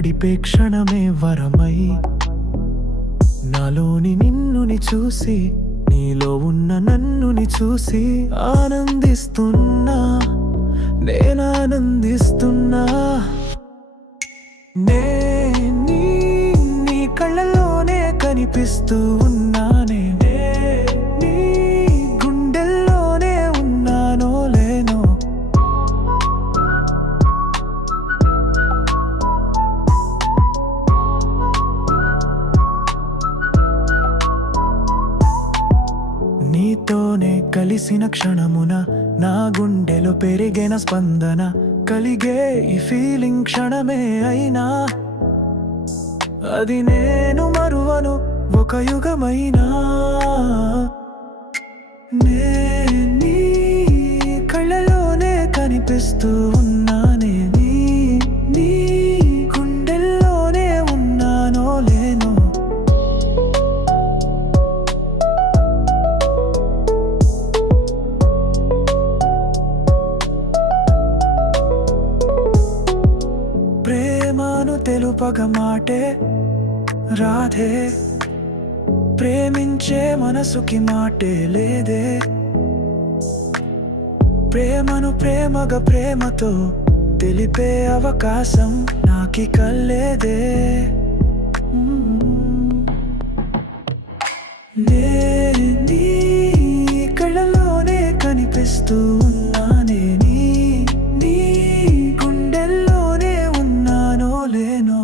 గడిపే క్షణమే వరమై నాలోని నిన్నుని చూసి నీలో ఉన్న నన్నుని చూసి ఆనందిస్తున్నా నేనానందిస్తున్నా నే నీ నీ కళ్ళలోనే కనిపిస్తూ ఉన్నానే నీ గుండెల్లోనే ఉన్నానో లేనో నీతోనే కలిసిన క్షణమున నా గుండెలో పెరిగిన స్పందన కలిగే ఈ ఫీలింగ్ క్షణమే అయినా అది నేను మరువను ఒక యుగమైనా నే నీ కళ్ళలోనే కనిపిస్తూ ఉన్నానే నీ గుండెల్లోనే ఉన్నానో లేనో ప్రేమను తెలుపగ మాటే రాధే ప్రేమించే మనసుకి మాటే లేదే ప్రేమను ప్రేమగా ప్రేమతో తెలిపే అవకాశం నాకి కల్లేదే నే నీ కళ్ళలోనే కనిపిస్తూ ఉన్నానే నీ గుండెల్లోనే ఉన్నానో లేనో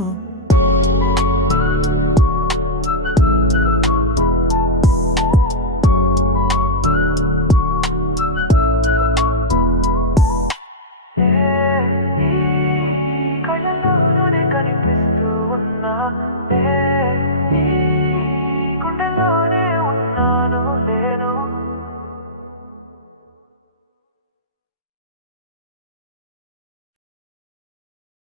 కళ్ళలోనే కనిపిస్తూ ఉన్నా